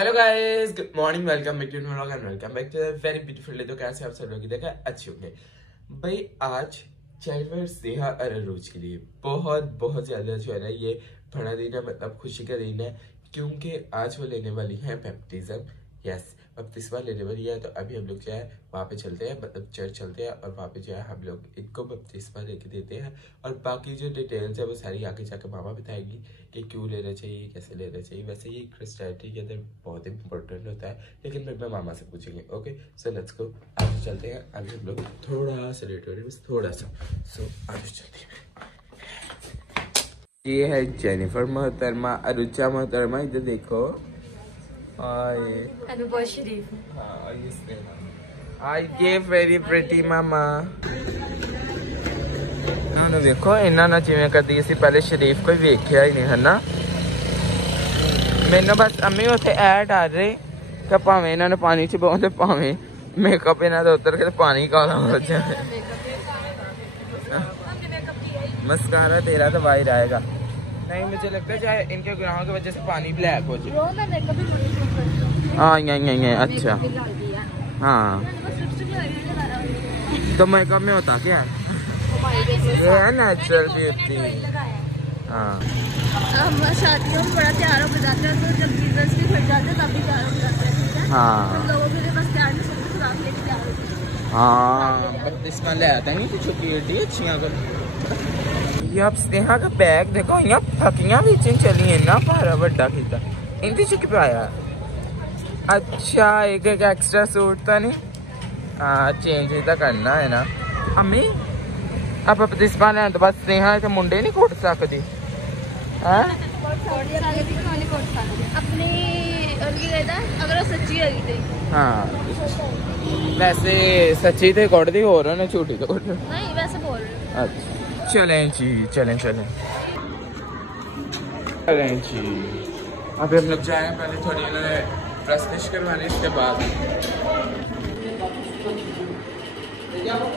Hello guys, good morning, welcome back to vlog and welcome back to very beautiful day. तो कैसे आप सब लोग देखा अच्छे होंगे भाई। आज चाइल्ड स्नेहा अरोज के लिए बहुत बहुत ज्यादा जो है ना ये बड़ा दिन है, मतलब खुशी का दिन है, क्योंकि आज वो लेने वाली है बैप्टिज्म। यस, बपतिस्मा लेने वाली है। तो अभी हम लोग जो है वहाँ पे चलते हैं, मतलब चर्च चलते हैं और वहाँ पे जो है हम लोग इनको बपतिस्मा लेके देते हैं। और बाकी जो डिटेल्स है वो सारी आगे जाकर मामा बताएगी कि क्यों लेना चाहिए, कैसे लेना चाहिए। वैसे ये क्रिश्चियनिटी के अंदर बहुत इंपॉर्टेंट होता है, लेकिन फिर मैं मामा से पूछेंगे। ओके सो लेट्स गो, आगे चलते हैं। अभी हम लोग थोड़ा सा लेट हो रहे हैं, बस थोड़ा सा। सो आगे चलते हैं। ये है जेनिफर मोहतरमा, अरुचा मोहतरमा, इधर देखो। अनुभव शरीफ। ये वेरी प्रिटी मामा। ना देखो इन्ना ना जिवें कदी असीं पहले शरीफ कोई वेख्या ही नहीं है ना। मैनू बस अम्मी उत्थे ऐ डर रही कि भावें इन्होंने पानी च पाओ तो भावें मेकअप इन्हों का उतर के पानी काला हो जाए। मस्कारा तेरा तो बाहर आएगा। नहीं, मुझे लगता है चाहे इनके गुनाहों की वजह से पानी ब्लैक हो जाए। हाँ, अच्छा हाँ, तो मेकअप में होता क्या ये है नेचुरल ब्यूटी। हाँ, हम शादियों में बड़ा तैयार होकर जाते हैं, तो जब जीसस भी फट जाते हैं तब भी तैयार हो जाते हैं। हाँ, हम लोगों के लिए बस तैयार नहीं, सबको खुराक लेके तैयार होते हैं। हाँ, बपतिस्मा ले आता नहीं कुछ ब्यूटी अच्छी कर। ये आप स्नेहा का बैग देखो, यहाँ फकियां भी चली है ना, भारा बड़ा किता इनकी चुक पाया। अच्छा, एक एक्स्ट्रा सूट तो नहीं, हाँ चेंज ही तो करना है ना। अम्मी आप बपतिस्मा लेने तो बस स्नेहा के मुंडे नहीं कोट सकती है। अगर सच्ची है हाँ, वैसे सच्ची तो कोट दी हो रहा झूठी तो नहीं, वैसे बोल रहे। अच्छा चलें जी, चलें चलें चलें जी। अभी हम लोग जाए, पहले थोड़ी इन्होंने फ्रेश करवाने, इसके बाद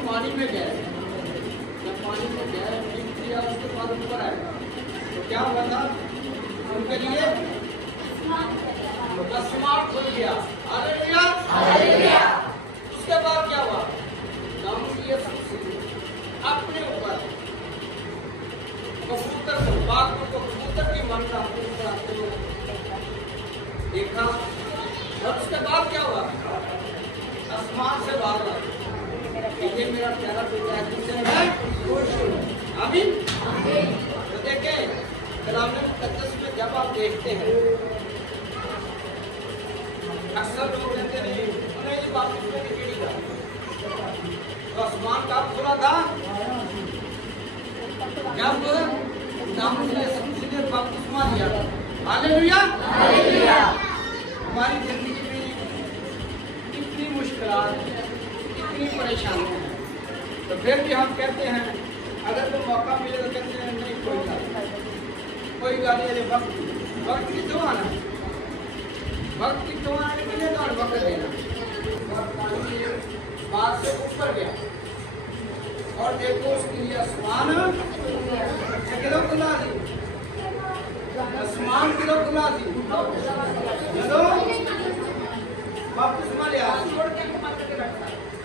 पानी में गया, जब पानी में गया उसके बाद ऊपर आएगा तो क्या हुआ था उनके लिए स्मार्ट खुल गया। हालेलुया। उसके बाद क्या हुआ, अपने ऊपर कबूतर की मात्रा अपने ऊपर आते हुए देखा। और उसके बाद क्या हुआ, आसमान से बात आई, ये मेरा प्यारा बेटा है, जिससे मैं खुश हूं। आमीन। तो देखें कलाम मुक़द्दस में जब आप देखते हैं, अक्सर लोग कहते नहीं उन्हें ये बात नहीं था। तो आसमान का खुला था जब ने बपतिस्मा लिया। हालेलुया। हमारी जिंदगी में इतनी मुश्किलात, इतनी परेशानियां हैं, तो फिर भी हम कहते हैं अगर कोई मौका मिले तो कहते हैं नहीं कोई गाली है। वक्त की तो आना, वक्त की तो आने के लिए तो वक्त देना। बात से ऊपर गया और देखो उसके लिए आसमान किलो खुला दी, आसमान किलो खुला दी। बपतिस्मा लिया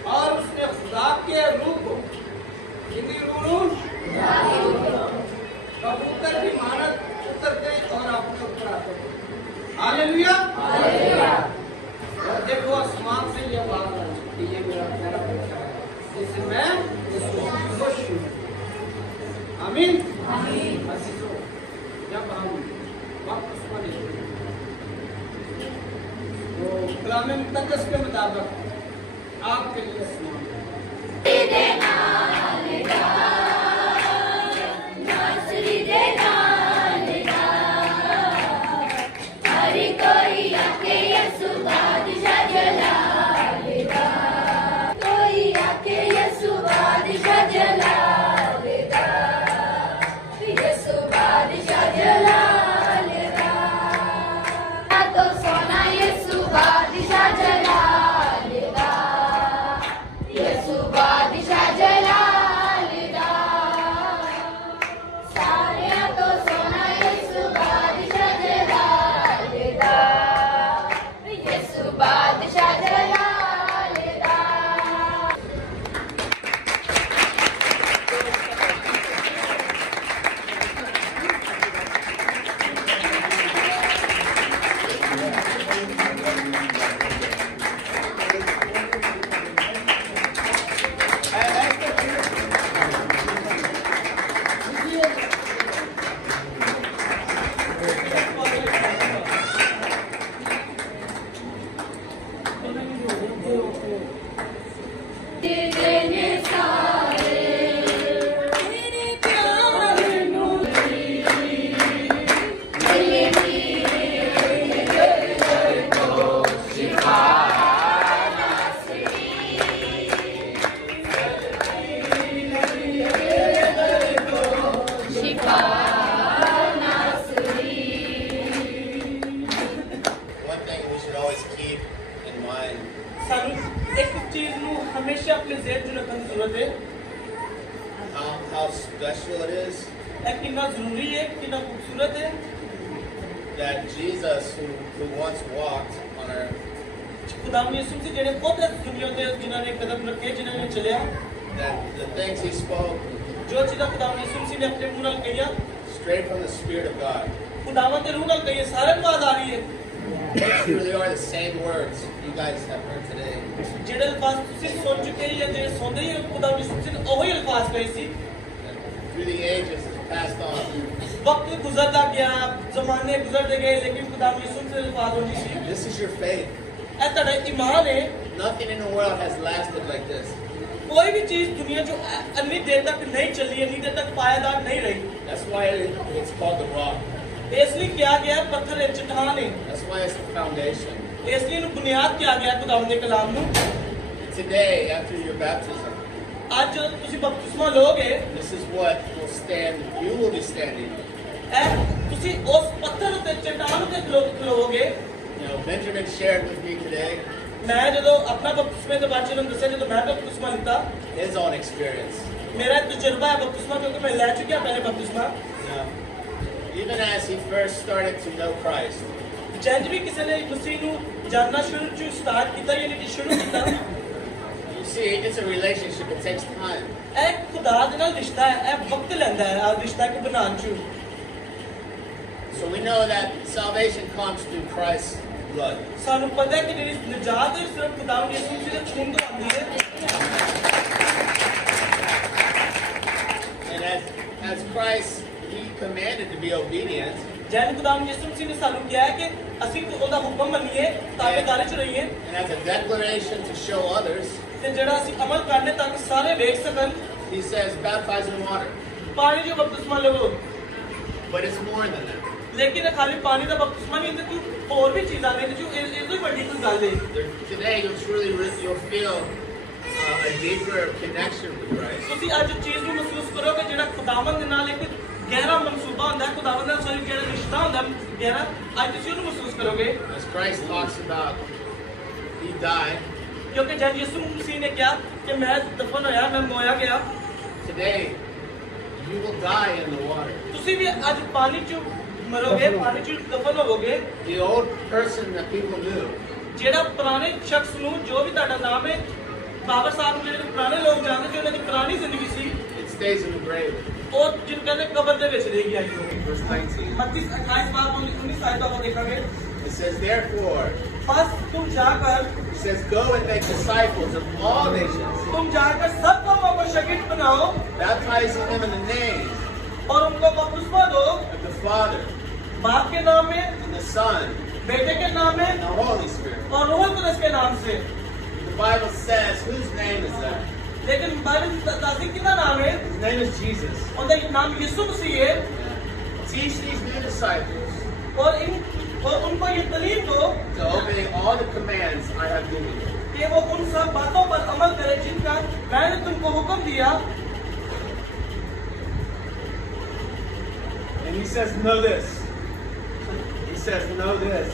और उसने खुदा के रूह को कबूतर की मानत उतरते और अपने ऊपर आते। हालेलुया। और देखो आसमान से ये बात आई, ये मेरा प्यारा बेटा है, जिससे मैं खुश हूँ। आमीन। जब हम बपतिस्मा लेते हैं तो कलाम मुक़द्दस के मुताबिक आपके लिए आसमान Yes. special it is कितना जरूरी है, कितना खूबसूरत है that Jesus, who once walked on earth, खुदावंद यीशु मसीह जेड़े खुद दुनिया ते जिन्हां ने कदम रखे, जिन्हां ने चलिया, that the things he spoke जो चीज़ां खुदावंद यीशु मसीह ने अपने मुंह नाल कहियां, straight from the Spirit of God. खुदावंद दे रूह नाल कहियां, सारे नूं आवाज़ आ रही है। They truly are the same words you guys have heard today. जेड़े अल्फाज तुसीं सुन चुके या जेड़े सुनदे ही खुदावंद यीशु मसीह ने ओही अल्फाज कहे सी। Through the ages, it's passed on. वक्त गुजरता गया, ज़माने गुजरते गए, लेकिन खुदावंद यीशु मसीह ने अल्फाज होनी सी। This is your faith. ऐ तुहाडा ईमान है। Nothing in the world has lasted like this. कोई भी चीज़ दुनिया जो अन्नी देर तक नहीं चली, अन्नी देर तक पायादार नहीं रही। That's why it's called the rock. इसलिए क्या गया पत्थर है, चट्टान है। That's why it's the foundation. इसलिए इन्हें बुनियाद क्या गया खुदावंद दे कलाम नूं। Today, after your baptism, आज जो तुसीं बपतिस्मा लोगे, this is what will stand. You will be standing. तुसीं उस पत्थर उत्ते चट्टान उत्ते खलोगे। You know, Benjamin shared with me today मैं जदों अपना बपतिस्मे दे बारे च उन्हें दस्सिया, जदों मैं बपतिस्मा लिता, his own experience. मेरा तजुर्बा है बपतिस्मा, क्योंकि मैं ले चुका पहले बपतिस्मा। Even as he first started to know Christ, जंज भी किसी ने मसीह नूं जानना शुरू जो स्टार्ट किया, यानी कि शुरू किया, you see, it's a relationship. It takes time. ए खुदा दे नाल रिश्ता है, ए वक्त लेंदा है आ रिश्ता को बनाने चू। So we know that salvation comes through Christ's blood. सानू पता है कि जेड़ी निजात है सिर्फ खुदावंद यीशु मसीह दे खून तो आंदी है। And as Christ, he commanded to be obedient. Jain खुदावंद यीशु मसीह ने सानू कहा है कि ਅਸੀਂ ਉਹਦਾ ਹੁਕਮ ਮੰਨੀਏ, ਤਾਬੇਦਾਰੀ ਚ ਰਹੀਏ, And as a declaration to show others, ਤੇ ਜਿਹੜਾ ਅਸੀਂ ਅਮਲ ਕਰਨੇ ਤਾਂ ਕਿ ਸਾਰੇ ਵੇਖ ਸਕਣ। he says, baptize in water. ਪਾਣੀ ਜੋ ਬਪਤਿਸਮਾ ਲਵੋ, But it's more than that. ਲੇਕਿਨ ਇਹ ਖਾਲੀ ਪਾਣੀ ਦਾ ਬਪਤਿਸਮਾ ਨਹੀਂ, ਤੇ ਹੋਰ ਵੀ ਚੀਜ਼ਾਂ ਨੇ ਜੋ ਇਹ ਤੋਂ ਵੱਡੀ ਕੋਈ ਗੱਲ ਹੈ। Today, you'll feel a deeper connection with Christ. ਤੁਸੀਂ ਅੱਜ ਚੀਜ਼ ਨੂੰ ਮਹਿਸੂਸ ਕਰੋਗੇ ਜਿਹੜਾ ਖੁਦਾਵੰਦ ਦੇ ਨਾਲ ਇੱਕ ਗਹਿਰਾ ਮਨਸੂਬਾ ਹੁੰਦਾ ਹੈ, ਖੁਦਾਵੰਦ ਨਾਲ ਸਾਡਾ ਜਿਹੜਾ ਰਿਸ਼ਤਾ ਹੁੰਦਾ ਗਹਿਰਾ, ਅੱਜ ਤੁਸੀਂ ਉਹਨੂੰ ਮਹਿਸੂਸ ਕਰੋਗੇ। As Christ talks about, he died. ਕਿਉਂਕਿ ਜਦ ਯਿਸੂ ਮਸੀਹ ਨੇ ਕਿਹਾ ਕਿ ਮੈਂ ਦਫਨ ਹੋਇਆ, ਮੈਂ ਮੋਇਆ ਗਿਆ, Today, you will die in the water. ਤੁਸੀਂ ਵੀ ਅੱਜ ਪਾਣੀ 'ਚ ਮਰੋਗੇ, ਪਾਣੀ 'ਚ ਦਫਨ ਹੋਵੋਗੇ। The old person that people knew, ਜਿਹੜਾ ਪੁਰਾਣੇ ਸ਼ਖਸ ਨੂੰ, ਜੋ ਵੀ ਤੁਹਾਡਾ ਨਾਮ ਹੈ, ਬਾਬਰ ਸਾਹਿਬ ਨੂੰ ਜਿਹੜੇ ਪੁਰਾਣੇ ਲੋਕ ਜਾਣਦੇ ਸੀ, ਉਹਨਾਂ ਦੀ ਪੁਰਾਣੀ ਜ਼ਿੰਦਗੀ ਸੀ, it stays in the grave. ਉਹ ਜਿਨ ਕਹਿੰਦੇ ਕਬਰ ਦੇ ਵਿੱਚ ਰਹਿ ਗਿਆ। Verse 19. मत्ती 28 बार 19 आयत को देखेंगे। It says, therefore, बस तुम जाकर, it says, go and make disciples of all nations, तुम जाकर सब कौमों को शागिर्द बनाओ baptizing them in the name और उनको बपतिस्मा दो, of the Father, बाप के नाम में, and the Son, बेटे के नाम and में the Holy Spirit. और रूह कुदस के नाम से। The Bible says, whose name is that? लेकिन बाइबल बताती कितना नाम है? His name is Jesus. उनका नाम यीशु मसीह है। Teach these new disciples और उनको ये तालीम दो to obey all the commands I have given you. कि वो उन सब बातों पर अमल करे जिनका मैंने तुमको हुक्म दिया। And he says, know this. He says, know this.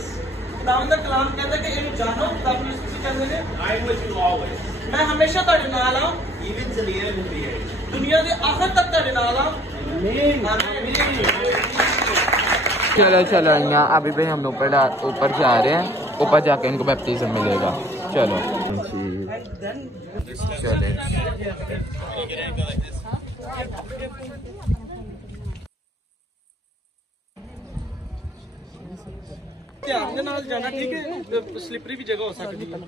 खुदावंद का कलाम कहता है कि इन्हें जानो, खुदावंद यीशु मसीह कहते हैं I am with you always, मैं हमेशा तेरे नाल हां, even to the end of the age. दुनिया के आखिर तक तेरे नाल हां। Amen. चलो चलो यहाँ अभी भाई हम ऊपर जा रहे हैं, ऊपर जाके इनको बैप्टिज्म मिलेगा। चलो चले। ध्यान के नाल जाना, ठीक है, स्लिपरी भी जगह हो सकती है।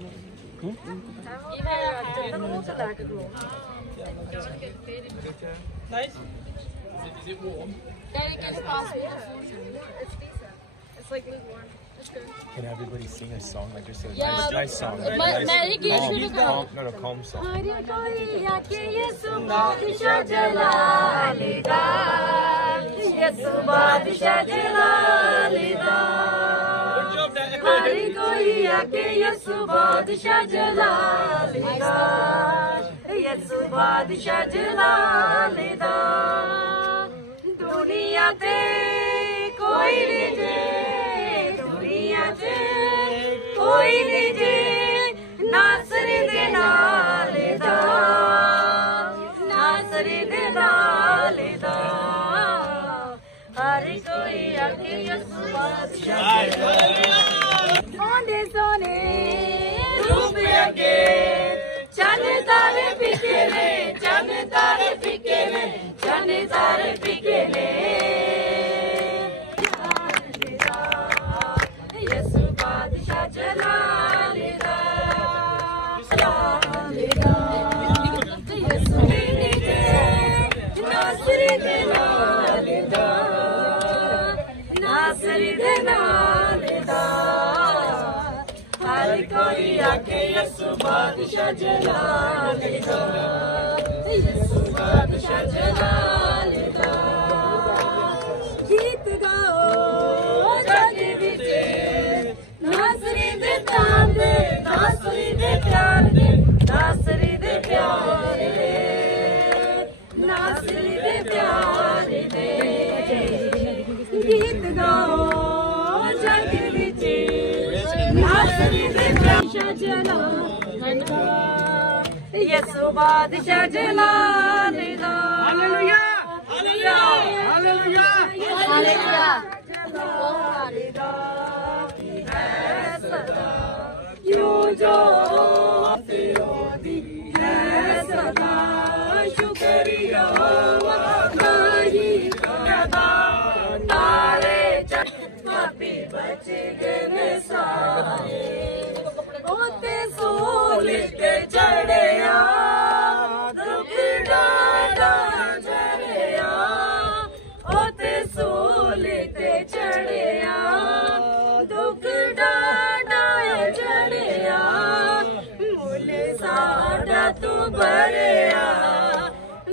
Nice. Daddy, can you pass me the phone? It's decent. It's like lukewarm. It's good. Can everybody sing a song like just a Yeah. nice song? मैं ये गीत शुरू करूँ। No, calm song. हर कोई आके यीशु बादशाह जलालेगा, यीशु बादशाह जलालेगा। हर कोई आके यीशु बादशाह जलालेगा, यीशु बादशाह जलालेगा। दुनिया ते कोई नहीं जे, दुनिया ते कोई नहीं जे, नासरी दे नाल दा, नासरी दे नाल सोने सोने रूप अगे चन तारे फिके ने चन तारे फिके ने चन तारे फिके ने यसु बादशाह जलालेदा जलालेदा यसु ने नासरी दे नालेदा नासरी दे नालेदा हर कोई आके यसु बादशाह जलालेदा यसु बादशाह जलालेदा गीत गाओ जग विच नासरी दे प्यार दे नासरी दे प्यार दे नासरी दे प्यार दे नासरी दे प्यार दे गीत गाओ जग विच नासरी दे बादशाह जलालेदा यसु बादशाह जलालेदा हालेलुया हालेलुया हालेलुया हालेलुया जलालेदा है सदा क्यों जो तेरी है सदा शुक्रिया वाही सदा तारे पापी बच गए सारे ओते सोल के चढ़िया दुख डाला चढ़िया ओते सोल के चढ़िया दुख डाला चढ़िया मुल साड़ा तू भरिया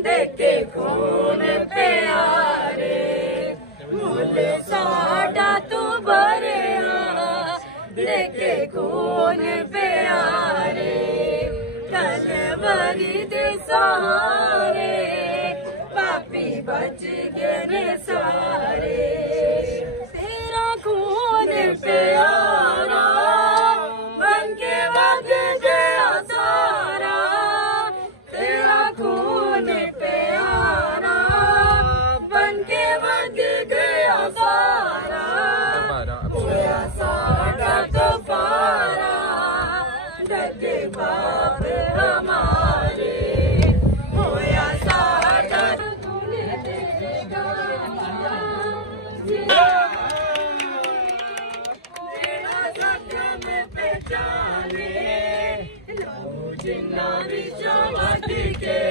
देखे खून प्यारे मुल साड़ा तू भरिया देखे खून प्यारे कलवरी दे सहारे पापी बच गए सारे तेरा खून प्यारा बन के वग गया सारा तेरा खून प्यारा बन के वग गया सारा होया साड़ा तो पारा डगे बाप हमारे होया साड़ा तूने देगा जेड़ा सच में पहचाने लहू जिन्ना विचों वध के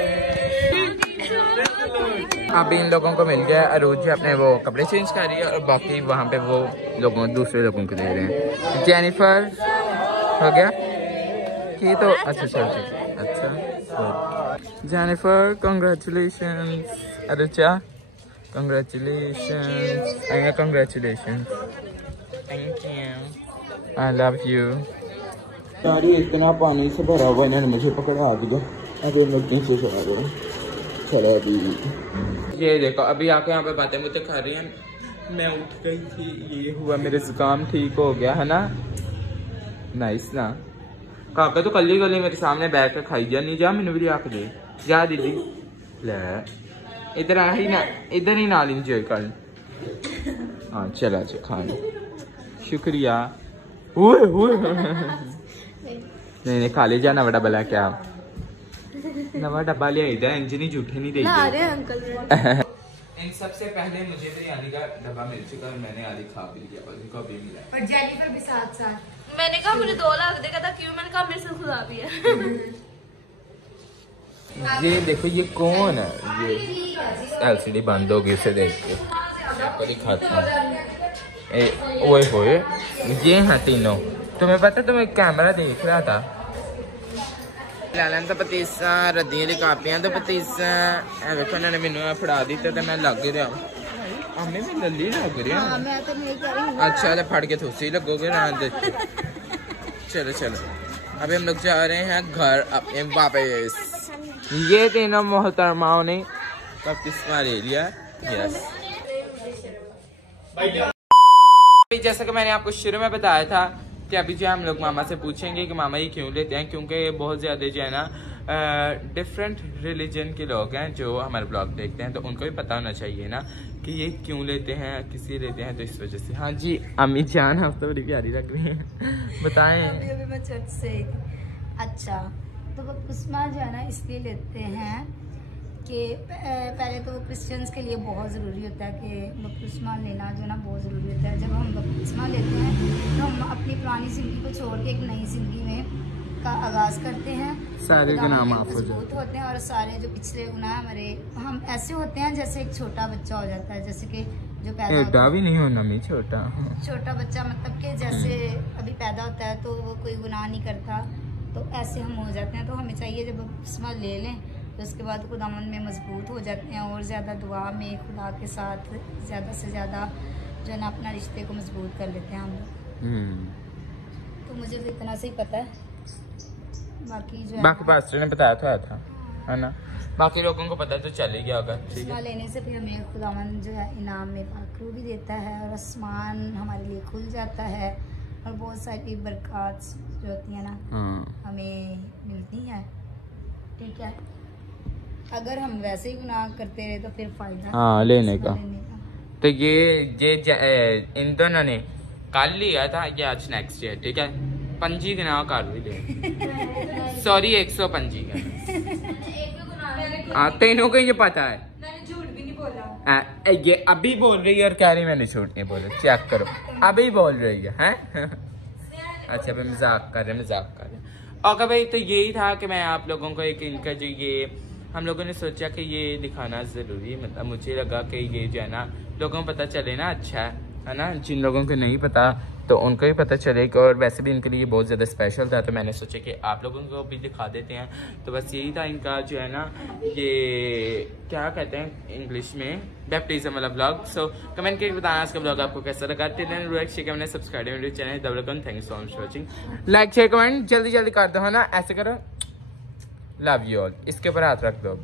अभी इन लोगों को मिल गया अरूज जी अपने वो कपड़े चेंज कर रही है और बाकी वहाँ पे वो लोगों दूसरे लोगों को दे रहे हैं। जेनिफर हो गया कि तो अच्छा चल अच्छा जेनिफर कंग्रेचुलेशंस अरुचा congratulations congratulations thank you I love you. यार इतना पानी से भरा हुआ इन्होंने मुझे पकड़ा दिया अभी लोग नीचे से आ गए। चलो अभी ये देखो अभी आके यहाँ पे बातें मुझे खा रही हैं। मैं उठ गई थी ये हुआ मेरे जुकाम ठीक हो गया है ना नाइस ना काका तो कल ही मेरे सामने बैठ कर खाई जा नहीं जा मैंने भी आख दे जा दीदी ले इधर ही ना इधर ही नाल इंजॉय कर हाँ चला अच्छा खाने शुक्रिया नहीं खा ले जा ना बड़ा भला क्या नवा डब्बा लिया इधर इंजनी झूठे नहीं देगी अंकल इन सबसे पहले मुझे बिरयानी का डब्बा मिल चुका है मैंने आधी खा भी लिया और इनको भी मिला और जेनिफर भी साथ साथ मैंने कहा मुझे 2 लाख देगा था क्यों मैंने कहा मेरे से खुदा भी है ये देखो ये कौन है ये एलसीडी बंद हो गई उसे देख के आपको दिखाता हूँ ओए होए ये हैं तीनों तुम्हें पता तुम्हें कैमरा देख रहा था लालन तो पतीसा रद्दियां दी कापियां तो पतीसा देखो इन्होंने मैनू फड़ा दी तो मैं लग रहा हमें भी लल्ली लग रही हां मैं तो नहीं कह रही हूं अच्छा तो फड़ के थोसी लगोगे ना चलो चलो अभी हम लोग जा रहे हैं घर अपने वापस ये तीनों मोहतरमाओं ने बपतिस्मा ले लिया यस जैसा कि मैंने आपको शुरू में बताया था कि अभी जो हम लोग मामा से पूछेंगे कि मामा ये क्यों लेते हैं क्योंकि बहुत ज़्यादा जो है ना डिफरेंट रिलीजन के लोग हैं जो हमारे ब्लॉग देखते हैं तो उनको भी पता होना चाहिए ना कि ये क्यों लेते हैं, किसी लेते हैं, तो इस वजह से। हाँ जी अम्मी जान, आप तो बड़ी प्यारी लग रही हैं, बताएं। अभी मैं चर्च से आई थी। अच्छा, तो बपतिस्मा जो है ना इसलिए लेते हैं कि पहले तो क्रिश्चियंस के लिए बहुत ज़रूरी होता है कि बपतिस्मा लेना जो है ना बहुत ज़रूरी होता है। जब हम बपतिस्मा लेते हैं तो हम अपनी पुरानी ज़िंदगी को छोड़ के एक नई ज़िंदगी में का आगाज़ करते हैं। सारे गुनाह माफ हो मजबूत होते हैं और सारे जो पिछले गुनाह हमारे, हम ऐसे होते हैं जैसे एक छोटा बच्चा हो जाता है, जैसे कि जो पैदा भी नहीं होना मैं छोटा बच्चा, मतलब कि जैसे अभी पैदा होता है तो वो कोई गुनाह नहीं करता, तो ऐसे हम हो जाते हैं। तो हमें चाहिए जब बपतिस्मा ले लें तो उसके बाद खुदावंद में मजबूत हो जाते हैं और ज़्यादा दुआ में खुदा के साथ ज़्यादा से ज़्यादा जो है ना अपना रिश्ते को मजबूत कर लेते हैं हम लोग। तो मुझे तो इतना से ही पता है, बाकी जो है बाकी पास्टर ने बताया था है ना, बाकी लोगों को पता तो चल ही गया होगा। ठीक है, लेने से फिर हमें खुदावंद जो है इनाम में पाकरू भी देता है और आसमान हमारे लिए खुल जाता है और बहुत सारी बरकत जो होती है ना हमें मिलती है। ठीक है, अगर हम वैसे ही गुनाह करते रहे तो फिर फायदा लेने का। तो ये इन दोनों ने कल लिया था, ये आज नेक्स्ट ईयर। ठीक है, 25 गुनाह कर भी ले, सॉरी 125 तेनों को ये पता है, मैंने झूठ भी नहीं बोला। ये अभी बोल रही है और कह रही मैंने झूठ नहीं बोला, चेक करो अभी बोल रही है हैं? अच्छा भाई मजाक कर रहे। ओके भाई, तो यही था कि मैं आप लोगों को एक इनका जो ये हम लोगों ने सोचा कि ये दिखाना ज़रूरी, मतलब मुझे लगा कि ये जो है ना लोगों को पता चले ना, अच्छा है ना, जिन लोगों को नहीं पता तो उनको भी पता चलेगा। और वैसे भी इनके लिए बहुत ज़्यादा स्पेशल था, तो मैंने सोचा कि आप लोगों को भी दिखा देते हैं। तो बस यही था इनका जो है ना, ये क्या कहते हैं इंग्लिश में, बैप्टिज्म वाला ब्लॉग। सो कमेंट करके बताना इसका ब्लॉग आपको कैसा लगा। मैंने सब्सक्राइब मेरे channel double. Thank you so much for watching. Like share comment जल्दी कर दो, है ना, ऐसे करो। लव यू ऑल, इसके ऊपर हाथ रख दो।